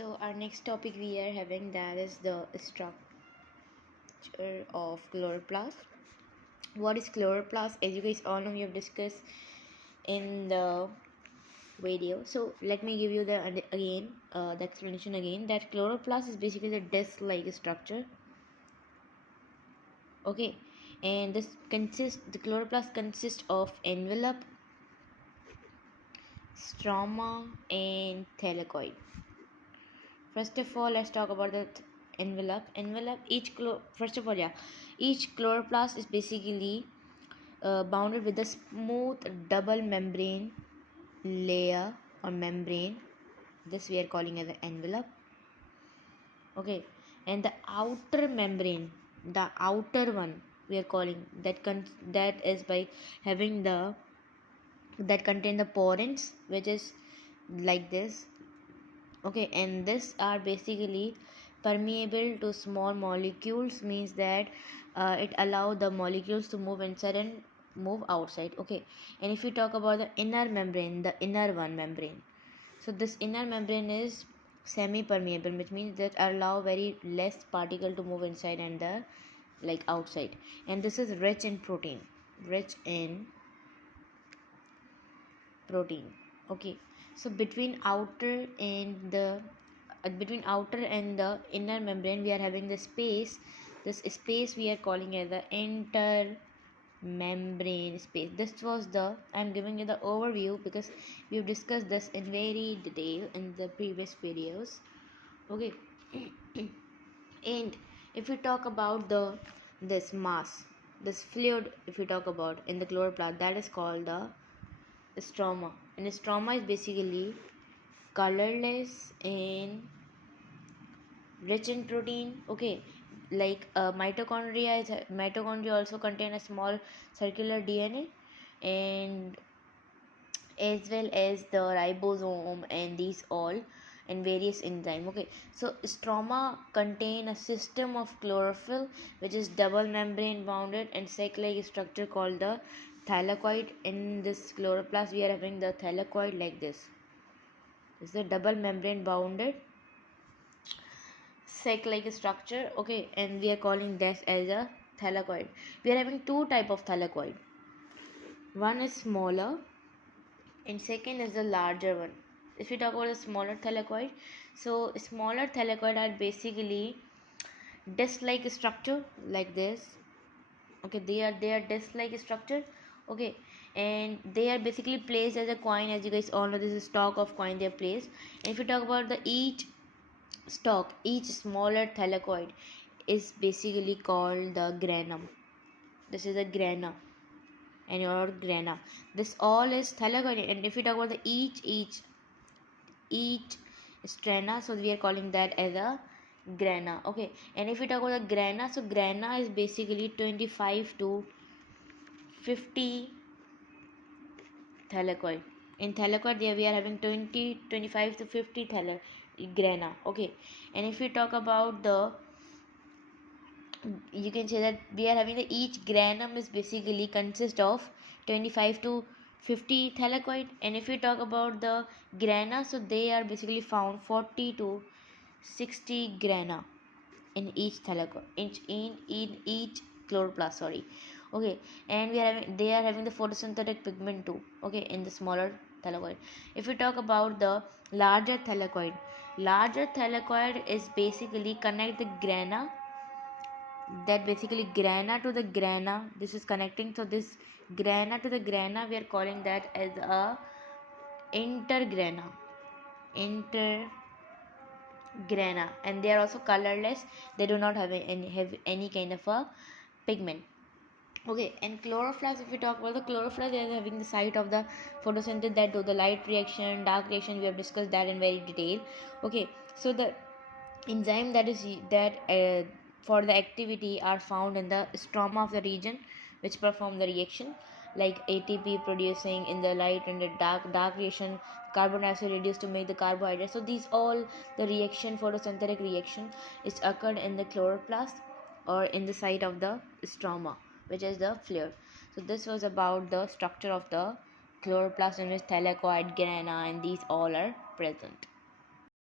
So our next topic we are having, that is the structure of chloroplast. What is chloroplast? As you guys all know, we have discussed in the video. So let me give you the explanation again. That chloroplast is basically the disc-like structure. Okay, and the chloroplast consists of envelope, stroma, and thylakoid. First of all, let's talk about the envelope. Each chloroplast is basically bounded with a smooth double membrane layer or membrane. This we are calling as an envelope. Okay, and the outer membrane, the outer one, we are calling that is by having that contain the porins, which is like this. Okay, and this are basically permeable to small molecules, means that it allow the molecules to move inside and move outside. Okay, and if you talk about the inner membrane, the inner one membrane, so this inner membrane is semi permeable, which means that allow very less particle to move inside and the outside. And this is rich in protein. Okay, so between outer and the inner membrane, we are having the space. This space we are calling as the intermembrane space. I'm giving you the overview because we've discussed this in very detail in the previous videos. Okay. And if we talk about this mass, this fluid, if we talk about in the chloroplast, that is called the stroma. And stroma is basically colorless and rich in protein. Okay, mitochondria also contain a small circular DNA, and as well as the ribosome and these all and various enzyme. Okay, so stroma contain a system of chlorophyll which is double membrane bounded and sac-like structure called the thylakoid. In this chloroplast we are having the thylakoid like this. This is the double membrane bounded sac-like structure. Okay, and we are calling this as a thylakoid. We are having two type of thylakoid. One is smaller and second is the larger one. If we talk about the smaller thylakoid, so smaller thylakoid are basically disc-like structure like this. Okay, they are disc-like structure. Okay, and they are basically placed as a coin. As you guys all know, this is stock of coin they are placed. And if you talk about each smaller thylakoid is basically called the granum. This is a grana and your grana. This all is thylakoid. And if you talk about the each strana, so we are calling that as a grana. Okay, and if we talk about the grana, so grana is basically 25 to 50 thylakoid. In thylakoid there we are having 25 to 50 grana. Okay, and if we talk about you can say that we are having each granum is basically consist of 25 to 50 thylakoid. And if we talk about the grana, so they are basically found 40 to 60 grana in each thylakoid, in each chloroplast, sorry. Okay, and they are having the photosynthetic pigment too. Okay, in the smaller thylakoid. If we talk about the larger thylakoid is basically connect the grana, that basically grana to the grana, this is connecting. So this grana to the grana, we are calling that as a intergrana, and they are also colorless. They do not have any kind of a pigment. Okay, and chloroplast, if we talk about the chloroplast, they are having the site of the photosynthesis that do the light reaction, dark reaction. We have discussed that in very detail. Okay, so the enzyme that for the activity are found in the stroma of the region which perform the reaction, like ATP producing in the light and the dark reaction, carbon dioxide reduced to make the carbohydrate. So these all the reaction, photosynthetic reaction, is occurred in the chloroplast or in the site of the stroma, which is the fluid. So this was about the structure of the chloroplast, in which thylakoid, grana, and these all are present.